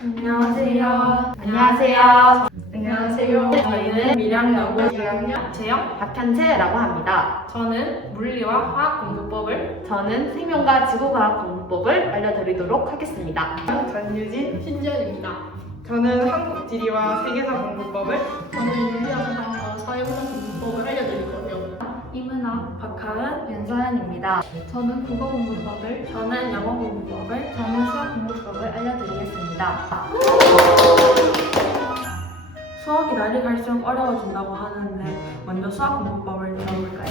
안녕하세요. 안녕하세요. 안녕하세요. 저희는 밀양여고 2학년 재영, 박현채라고 합니다. 저는 물리와 화학 공부법을, 저는 생명과 지구과학 공부법을 알려드리도록 하겠습니다. 전유진, 신지연입니다. 저는 한국 지리와 세계사 공부법을, 저는 윤리영상과 사회공학 공부법을 알려드릴 거고요. 이문아, 박하은, 윤서연입니다. 저는 국어 공부법을, 저는 영어 공부법을, 저는 수학 공부법을 알려드리겠습니다. 수학이 날이 갈수록 어려워진다고 하는데 먼저 수학 공부법을 들어볼까요?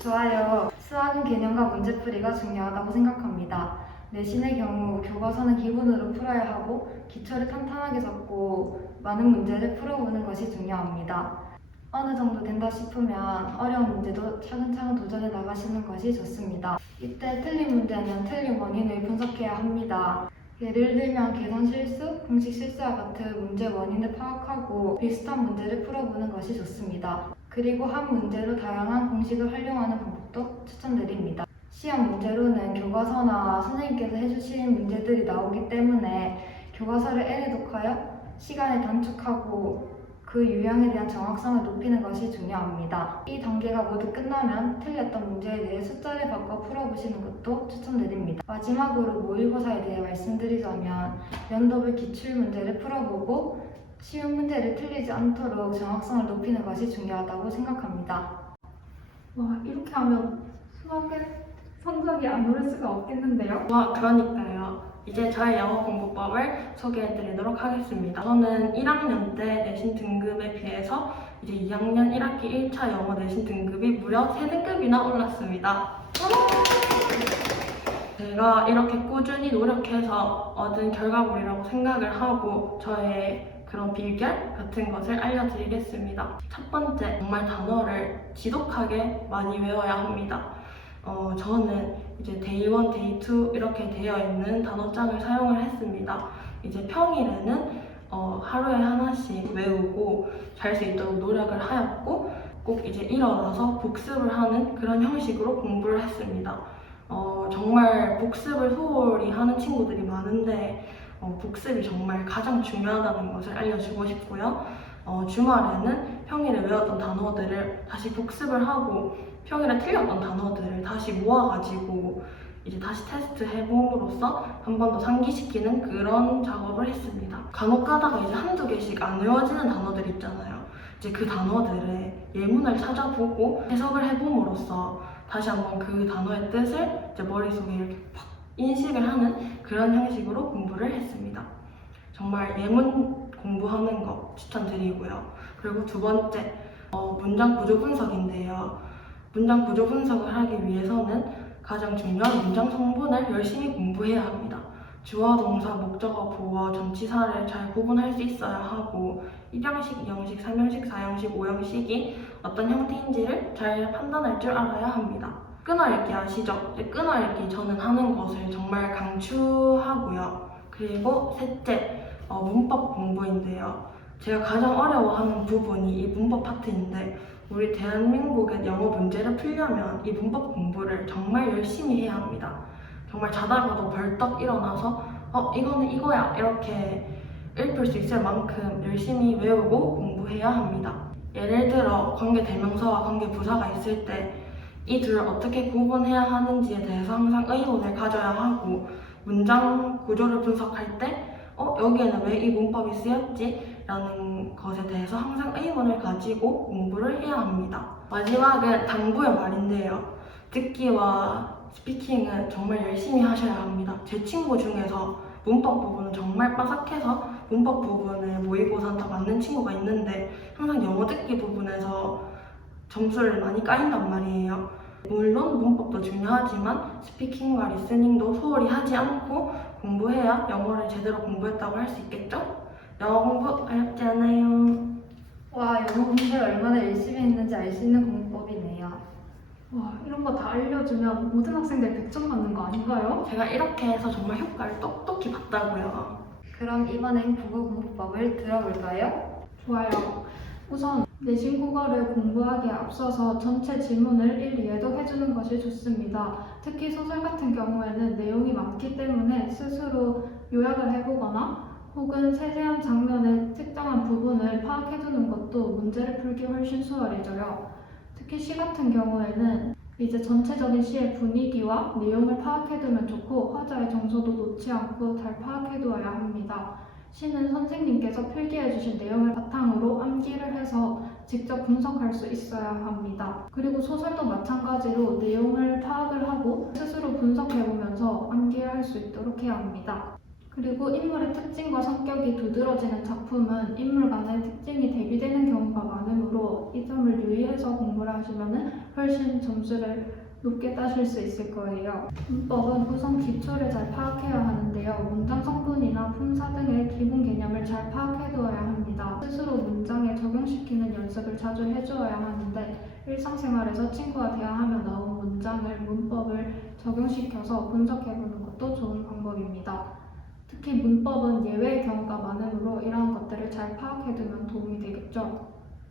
좋아요. 수학은 개념과 문제풀이가 중요하다고 생각합니다. 내신의 경우 교과서는 기본으로 풀어야 하고 기초를 탄탄하게 잡고 많은 문제를 풀어보는 것이 중요합니다. 어느 정도 된다 싶으면 어려운 문제도 차근차근 도전해 나가시는 것이 좋습니다. 이때 틀린 문제는 틀린 원인을 분석해야 합니다. 예를 들면 계산 실수, 공식 실수와 같은 문제 원인을 파악하고 비슷한 문제를 풀어보는 것이 좋습니다. 그리고 한 문제로 다양한 공식을 활용하는 방법도 추천드립니다. 시험 문제로는 교과서나 선생님께서 해주신 문제들이 나오기 때문에 교과서를 N에 독하여 시간을 단축하고 그 유형에 대한 정확성을 높이는 것이 중요합니다. 이 단계가 모두 끝나면 틀렸던 문제에 대해 숫자를 바꿔 풀어보시는 것도 추천드립니다. 마지막으로 모의고사에 대해 말씀드리자면 연도별 기출문제를 풀어보고 쉬운 문제를 틀리지 않도록 정확성을 높이는 것이 중요하다고 생각합니다. 와, 이렇게 하면 수학의 성적이 안 오를 수가 없겠는데요? 와, 그러니까요. 이제 저의 영어 공부법을 소개해드리도록 하겠습니다. 저는 1학년 때 내신 등급에 비해서 이제 2학년 1학기 1차 영어 내신 등급이 무려 3등급이나 올랐습니다. 제가 이렇게 꾸준히 노력해서 얻은 결과물이라고 생각을 하고 저의 그런 비결 같은 것을 알려드리겠습니다. 첫 번째, 정말 단어를 지독하게 많이 외워야 합니다. 저는 이제 데이 1, 데이 2 이렇게 되어 있는 단어장을 사용을 했습니다. 이제 평일에는 하루에 하나씩 외우고 잘 수 있도록 노력을 하였고 꼭 이제 일어나서 복습을 하는 그런 형식으로 공부를 했습니다. 정말 복습을 소홀히 하는 친구들이 많은데 복습이 정말 가장 중요하다는 것을 알려주고 싶고요. 주말에는 평일에 외웠던 단어들을 다시 복습을 하고 평일에 틀렸던 단어들을 다시 모아가지고 이제 다시 테스트 해봄으로써 한 번 더 상기시키는 그런 작업을 했습니다. 간혹 가다가 이제 한두 개씩 안 외워지는 단어들 있잖아요. 이제 그 단어들의 예문을 찾아보고 해석을 해봄으로써 다시 한번 그 단어의 뜻을 이제 머릿속에 이렇게 팍 인식을 하는 그런 형식으로 공부를 했습니다. 정말 예문 공부하는 거 추천드리고요. 그리고 두 번째, 문장 구조 분석인데요. 문장 구조 분석을 하기 위해서는 가장 중요한 문장 성분을 열심히 공부해야 합니다. 주어, 동사, 목적어, 보어, 전치사를 잘 구분할 수 있어야 하고 1형식, 2형식, 3형식, 4형식, 5형식이 어떤 형태인지를 잘 판단할 줄 알아야 합니다. 끊어읽기 아시죠? 끊어읽기 저는 하는 것을 정말 강추하고요. 그리고 셋째, 문법 공부인데요. 제가 가장 어려워하는 부분이 이 문법 파트인데 우리 대한민국의 영어 문제를 풀려면 이 문법 공부를 정말 열심히 해야 합니다. 정말 자다가도 벌떡 일어나서 이거는 이거야 이렇게 읽을 수 있을 만큼 열심히 외우고 공부해야 합니다. 예를 들어 관계대명사와 관계부사가 있을 때 이 둘을 어떻게 구분해야 하는지에 대해서 항상 의문을 가져야 하고 문장 구조를 분석할 때 여기에는 왜 이 문법이 쓰였지? 라는 것에 대해서 항상 의문을 가지고 공부를 해야 합니다. 마지막은 당부의 말인데요. 듣기와 스피킹은 정말 열심히 하셔야 합니다. 제 친구 중에서 문법 부분은 정말 빠삭해서 문법 부분을 모의고사한테 맞는 친구가 있는데 항상 영어 듣기 부분에서 점수를 많이 까인단 말이에요. 물론 문법도 중요하지만 스피킹과 리스닝도 소홀히 하지 않고 공부해야 영어를 제대로 공부했다고 할 수 있겠죠? 영어 공부 어렵지 않아요. 와, 영어 공부를 얼마나 열심히 했는지 알 수 있는 공부법이네요. 와, 이런 거 다 알려주면 모든 학생들 100점 맞는 거 아닌가요? 제가 이렇게 해서 정말 효과를 똑똑히 봤다고요. 그럼 이번엔 국어 공부법을 들어볼까요? 좋아요. 우선 내신 국어를 공부하기에 앞서서 전체 지문을 일이해독 해주는 것이 좋습니다. 특히 소설 같은 경우에는 내용이 많기 때문에 스스로 요약을 해보거나 혹은 세세한 장면의 특정한 부분을 파악해두는 것도 문제를 풀기 훨씬 수월해져요. 특히 시 같은 경우에는 이제 전체적인 시의 분위기와 내용을 파악해두면 좋고 화자의 정서도 놓지 않고 잘 파악해두어야 합니다. 시는 선생님께서 필기해주신 내용을 바탕으로 암기를 해서 직접 분석할 수 있어야 합니다. 그리고 소설도 마찬가지로 내용을 파악을 하고 스스로 분석해보면서 암기를 할 수 있도록 해야 합니다. 그리고 인물의 특징과 성격이 두드러지는 작품은 인물 간의 특징이 대비되는 경우가 많으므로 이 점을 유의해서 공부를 하시면 훨씬 점수를 높게 따실 수 있을 거예요. 문법은 우선 기초를 잘 파악해야 하는데요. 문장 성분이나 품사 등의 기본 개념을 잘 파악해두어야 합니다. 스스로 문장에 적용시키는 연습을 자주 해주어야 하는데 일상생활에서 친구와 대화하며 나온 문장을 문법을 적용시켜서 분석해보는 것도 좋은 방법입니다. 특히 문법은 예외의 경우가 많으므로 이러한 것들을 잘 파악해두면 도움이 되겠죠.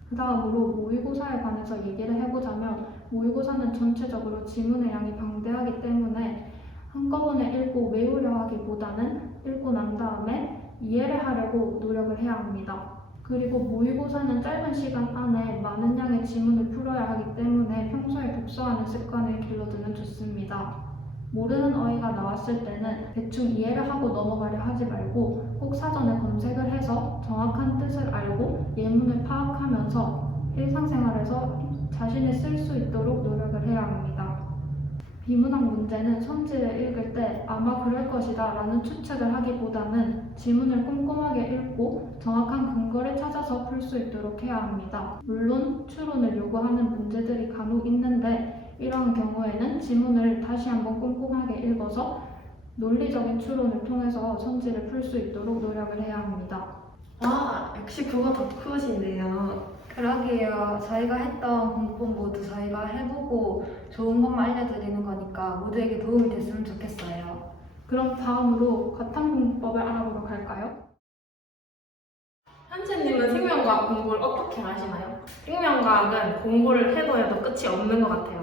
그 다음으로 모의고사에 관해서 얘기를 해보자면 모의고사는 전체적으로 지문의 양이 방대하기 때문에 한꺼번에 읽고 외우려 하기보다는 읽고 난 다음에 이해를 하려고 노력을 해야 합니다. 그리고 모의고사는 짧은 시간 안에 많은 양의 지문을 풀어야 하기 때문에 평소에 독서하는 습관을 길러두면 좋습니다. 모르는 어휘가 나왔을 때는 대충 이해를 하고 넘어가려 하지 말고 꼭 사전에 검색을 해서 정확한 뜻을 알고 예문을 파악하면서 일상생활에서 자신이 쓸 수 있도록 노력을 해야 합니다. 비문학 문제는 선지를 읽을 때 아마 그럴 것이다 라는 추측을 하기보다는 지문을 꼼꼼하게 읽고 정확한 근거를 찾아서 풀 수 있도록 해야 합니다. 물론 추론을 요구하는 문제들이 간혹 있는데 이러한 경우에는 지문을 다시 한번 꼼꼼하게 읽어서 논리적인 추론을 통해서 선지를 풀 수 있도록 노력을 해야 합니다. 와, 역시 국어 덕후시네요. 그러게요. 저희가 했던 공법 모두 저희가 해보고 좋은 것만 알려드리는 거니까 모두에게 도움이 됐으면 좋겠어요. 그럼 다음으로 과탐공법을 알아보러 갈까요? 현채님은 생명과학 공부를 어떻게 하시나요? 생명과학은 공부를 해도 끝이 없는 것 같아요.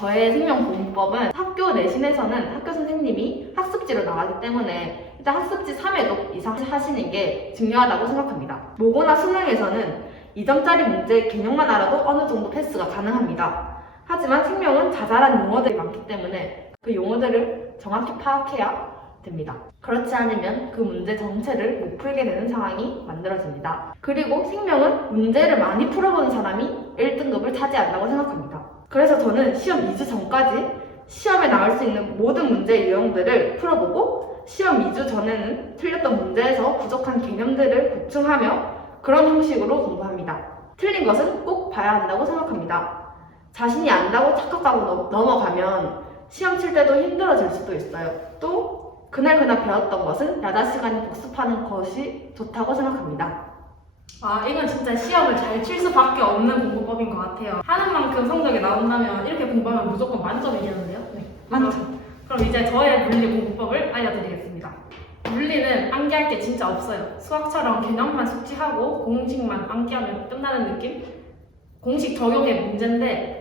저의 생명공법은 학교 내신에서는 학교 선생님이 학습지로 나가기 때문에 일단 학습지 3회독 이상 하시는 게 중요하다고 생각합니다. 모고나 수능에서는 2점짜리 문제 개념만 알아도 어느 정도 패스가 가능합니다. 하지만 생명은 자잘한 용어들이 많기 때문에 그 용어들을 정확히 파악해야 됩니다. 그렇지 않으면 그 문제 전체를 못 풀게 되는 상황이 만들어집니다. 그리고 생명은 문제를 많이 풀어보는 사람이 1등급을 차지한다고 생각합니다. 그래서 저는 시험 2주 전까지 시험에 나올 수 있는 모든 문제 유형들을 풀어보고 시험 2주 전에는 틀렸던 문제에서 부족한 개념들을 보충하며 그런 형식으로 공부합니다. 틀린 것은 꼭 봐야 한다고 생각합니다. 자신이 안다고 착각하고 넘어가면 시험 칠 때도 힘들어질 수도 있어요. 또 그날 배웠던 것은 야자 시간에 복습하는 것이 좋다고 생각합니다. 아, 이건 진짜 시험을 잘 칠 수밖에 없는 공부법인 것 같아요. 하는 만큼 성적이 나온다면 이렇게 공부하면 무조건 만점이겠는데요? 네, 만점. 그럼 이제 저의 물리 공부법을 알려드리겠습니다. 물리는 암기할 게 진짜 없어요. 수학처럼 개념만 숙지하고 공식만 암기하면 끝나는 느낌? 공식 적용의 문제인데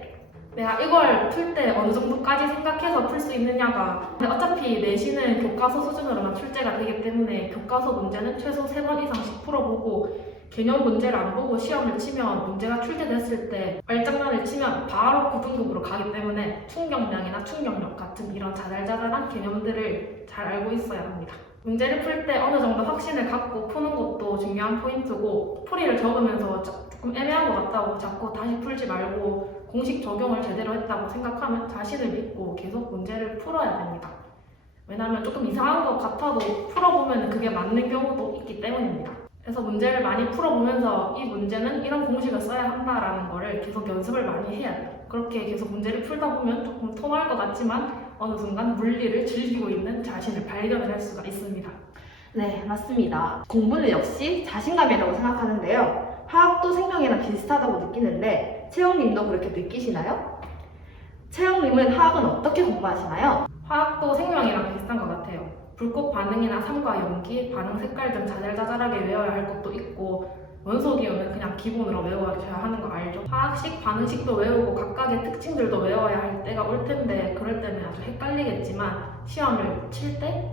내가 이걸 풀 때 어느 정도까지 생각해서 풀 수 있느냐가, 근데 어차피 내신은 교과서 수준으로만 출제가 되기 때문에 교과서 문제는 최소 3번 이상씩 풀어보고 개념 문제를 안 보고 시험을 치면 문제가 출제됐을 때 말장난을 치면 바로 9등급으로 가기 때문에 충격량이나 충격력 같은 이런 자잘자잘한 개념들을 잘 알고 있어야 합니다. 문제를 풀 때 어느 정도 확신을 갖고 푸는 것도 중요한 포인트고, 풀이를 적으면서 조금 애매한 것 같다고 자꾸 다시 풀지 말고 공식 적용을 제대로 했다고 생각하면 자신을 믿고 계속 문제를 풀어야 됩니다. 왜냐하면 조금 이상한 것 같아도 풀어보면 그게 맞는 경우도 있기 때문입니다. 그래서 문제를 많이 풀어보면서 이 문제는 이런 공식을 써야 한다라는 거를 계속 연습을 많이 해야 돼요. 그렇게 계속 문제를 풀다 보면 조금 토할 것 같지만 어느 순간 물리를 즐기고 있는 자신을 발견할 수가 있습니다. 네, 맞습니다. 공부는 역시 자신감이라고 생각하는데요. 화학도 생명이랑 비슷하다고 느끼는데 채영님도 그렇게 느끼시나요? 채영님은 화학은 어떻게 공부하시나요? 화학도 생명이랑 비슷한 것 같아요. 불꽃 반응이나 삼과 연기, 반응 색깔 등 자잘자잘하게 외워야 할 것도 있고, 원소기호는 그냥 기본으로 외워야 하는 거 알죠? 화학식, 반응식도 외우고 각각의 특징들도 외워야 할 때가 올 텐데 그럴 때는 아주 헷갈리겠지만 시험을 칠 때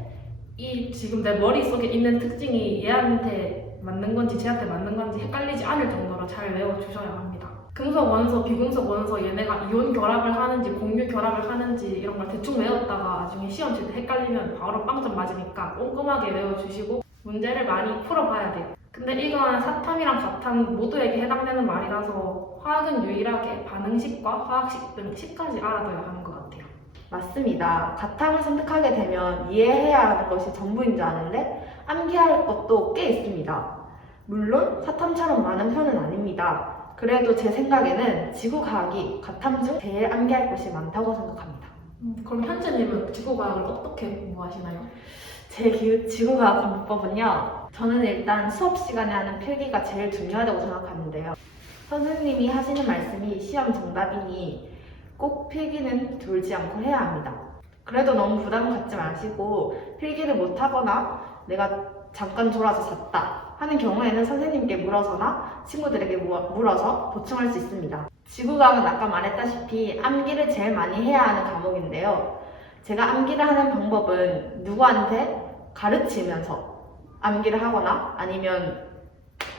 이 지금 내 머릿속에 있는 특징이 얘한테 맞는 건지 쟤한테 맞는 건지 헷갈리지 않을 정도로 잘 외워주셔야 합니다. 금속 원소, 비금속 원소 얘네가 이온 결합을 하는지 공유 결합을 하는지 이런 걸 대충 외웠다가 나중에 시험 칠 때 헷갈리면 바로 빵점 맞으니까 꼼꼼하게 외워주시고 문제를 많이 풀어봐야 돼요. 근데 이건 사탐이랑 가탐 모두에게 해당되는 말이라서 화학은 유일하게 반응식과 화학식 등 식까지 알아둬야 하는 것 같아요. 맞습니다. 가탐을 선택하게 되면 이해해야 하는 것이 전부인 줄 아는데 암기할 것도 꽤 있습니다. 물론 사탐처럼 많은 편은 아닙니다. 그래도 제 생각에는 지구과학이 가탐 중 제일 암기할 것이 많다고 생각합니다. 그럼 현재님은 지구과학을 어떻게 공부하시나요? 제 지구과학 공부법은요. 저는 일단 수업 시간에 하는 필기가 제일 중요하다고 생각하는데요. 선생님이 하시는 말씀이 시험 정답이니 꼭 필기는 돌지 않고 해야 합니다. 그래도 너무 부담 갖지 마시고 필기를 못하거나 내가 잠깐 졸아서 잤다 하는 경우에는 선생님께 물어서나 친구들에게 물어서 보충할 수 있습니다. 지구과학은 아까 말했다시피 암기를 제일 많이 해야 하는 과목인데요. 제가 암기를 하는 방법은 누구한테 가르치면서 암기를 하거나 아니면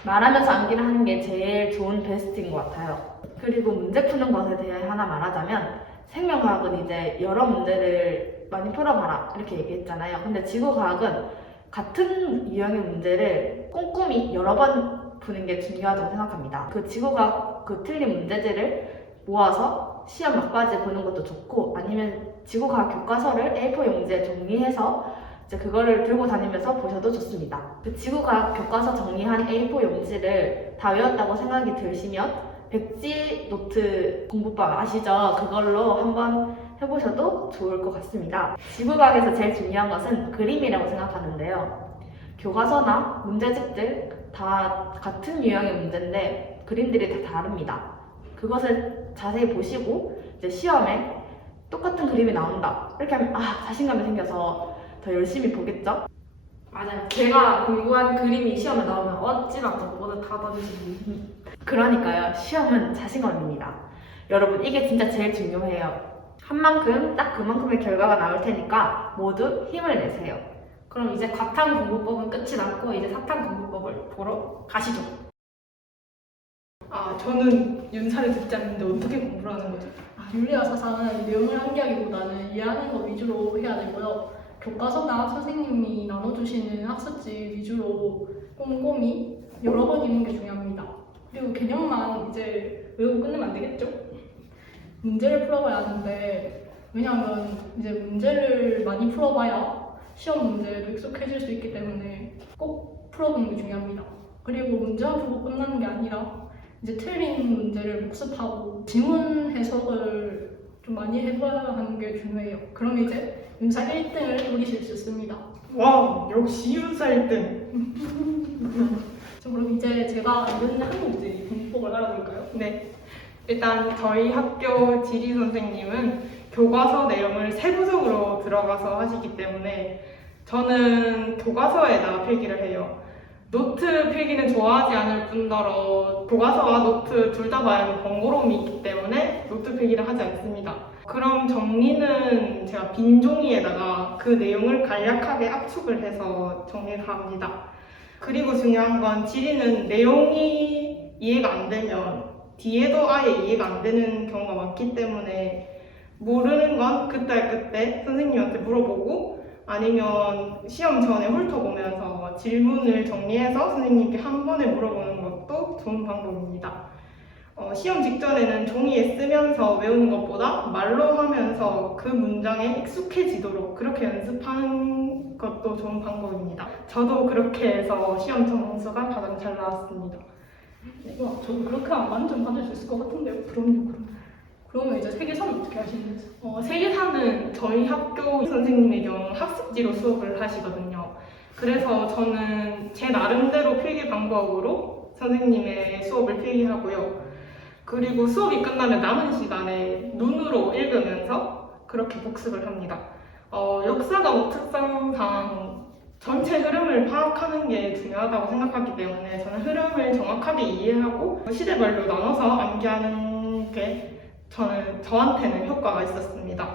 말하면서 암기를 하는 게 제일 좋은 베스트인 것 같아요. 그리고 문제 푸는 것에 대해 하나 말하자면 생명과학은 이제 여러 문제를 많이 풀어봐라 이렇게 얘기했잖아요. 근데 지구과학은 같은 유형의 문제를 꼼꼼히 여러 번 푸는 게 중요하다고 생각합니다. 그 지구과학 그 틀린 문제들을 모아서 시험 막바지에 보는 것도 좋고 아니면 지구과학 교과서를 A4 용지에 정리해서 이제 그거를 들고 다니면서 보셔도 좋습니다. 그 지구과학 교과서 정리한 A4 용지를 다 외웠다고 생각이 드시면 백지 노트 공부법 아시죠? 그걸로 한번 해보셔도 좋을 것 같습니다. 지구과학에서 제일 중요한 것은 그림이라고 생각하는데요. 교과서나 문제집들 다 같은 유형의 문제인데 그림들이 다 다릅니다. 그것을 자세히 보시고 이제 시험에 똑같은 그림이 나온다. 이렇게 하면 자신감이 생겨서 더 열심히 보겠죠? 맞아요. 제가 공부한 그림이 시험에 나오면 어찌나 또 뿌듯하던지. 그러니까요. 시험은 자신감입니다. 여러분 이게 진짜 제일 중요해요. 한 만큼 딱 그만큼의 결과가 나올 테니까 모두 힘을 내세요. 그럼 이제 과탐 공부법은 끝이 났고 이제 사탐 공부법을 보러 가시죠. 저는 윤사를 듣지 않는데 어떻게 공부를 하는 거죠? 윤리와 사상은 내용을 암기하기보다는 이해하는 것 위주로 해야 되고요. 교과서나 선생님이 나눠주시는 학습지 위주로 꼼꼼히 여러 번 읽는 게 중요합니다. 그리고 개념만 이제 외우고 끝내면 안 되겠죠? 문제를 풀어봐야 하는데 왜냐하면 이제 문제를 많이 풀어봐야 시험 문제도 익숙해질 수 있기 때문에 꼭 풀어보는 게 중요합니다. 그리고 문제만 풀고 끝나는 게 아니라 이제 틀린 문제를 복습하고 지문 해석을 좀 많이 해봐야 하는 게 중요해요. 그럼 이제 윤사 1등을 노리실 수 있습니다. 와, 역시 윤사 1등. 그럼 이제 제가 알려드리는 한 문제 공부법을 알아볼까요? 네. 일단 저희 학교 지리 선생님은 교과서 내용을 세부적으로 들어가서 하시기 때문에 저는 교과서에다가 필기를 해요. 노트 필기는 좋아하지 않을 뿐더러 교과서와 노트 둘 다 봐야 번거로움이 있기 때문에 노트 필기를 하지 않습니다. 그럼 정리는 제가 빈 종이에다가 그 내용을 간략하게 압축을 해서 정리를 합니다. 그리고 중요한 건 지리는 내용이 이해가 안 되면 뒤에도 아예 이해가 안 되는 경우가 많기 때문에 모르는 건 그때 선생님한테 물어보고 아니면 시험 전에 훑어보면서 질문을 정리해서 선생님께 한 번에 물어보는 것도 좋은 방법입니다. 시험 직전에는 종이에 쓰면서 외우는 것보다 말로 하면서 그 문장에 익숙해지도록 그렇게 연습하는 것도 좋은 방법입니다. 저도 그렇게 해서 시험 점수가 가장 잘 나왔습니다. 와, 저도 그렇게 하면 만점 받을 수 있을 것 같은데요. 그럼요. 그러면 이제 세계사는 어떻게 하시는지? 세계사는 저희 학교 선생님의 경우 학습지로 수업을 하시거든요. 그래서 저는 제 나름대로 필기 방법으로 선생님의 수업을 필기하고요. 그리고 수업이 끝나면 남은 시간에 눈으로 읽으면서 그렇게 복습을 합니다. 역사 과목 특성상 전체 흐름을 파악하는 게 중요하다고 생각하기 때문에 저는 흐름을 정확하게 이해하고 시대별로 나눠서 암기하는 게 저한테는 효과가 있었습니다.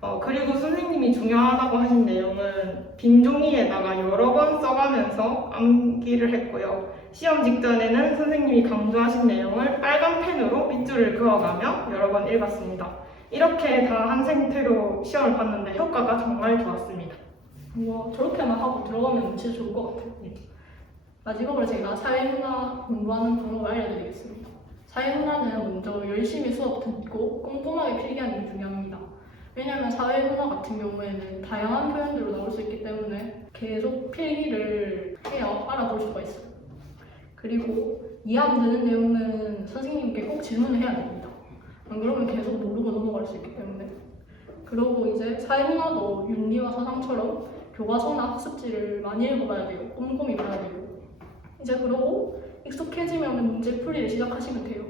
그리고 선생님이 중요하다고 하신 내용은 빈 종이에다가 여러 번 써가면서 암기를 했고요. 시험 직전에는 선생님이 강조하신 내용을 빨간 펜으로 밑줄을 그어가며 여러 번 읽었습니다. 이렇게 다 한 상태로 시험을 봤는데 효과가 정말 좋았습니다. 뭐 저렇게만 하고 들어가면 진짜 좋을 것 같아요. 마지막으로 제가 사회문화 공부하는 방법을 알려드리겠습니다. 사회문화는 먼저 열심히 수업 듣고 꼼꼼하게 필기하는 게 중요합니다. 왜냐하면 사회문화 같은 경우에는 다양한 표현들로 나올 수 있기 때문에 계속 필기를 해야 알아볼 수가 있어요. 그리고 이해 안 되는 내용은 선생님께 꼭 질문을 해야 됩니다. 안 그러면 계속 모르고 넘어갈 수 있기 때문에. 그리고 이제 사회문화도 윤리와 사상처럼 교과서나 학습지를 많이 읽어봐야 돼요. 꼼꼼히 봐야 되고. 이제 그러고 익숙해지면 문제풀이를 시작하시면 돼요.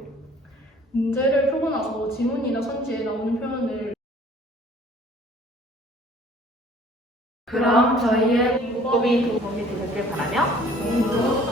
문제를 풀고 나서 지문이나 선지에 나오는 표현을 그럼 저희의 문법이 도움이 되셨길 바라며 공부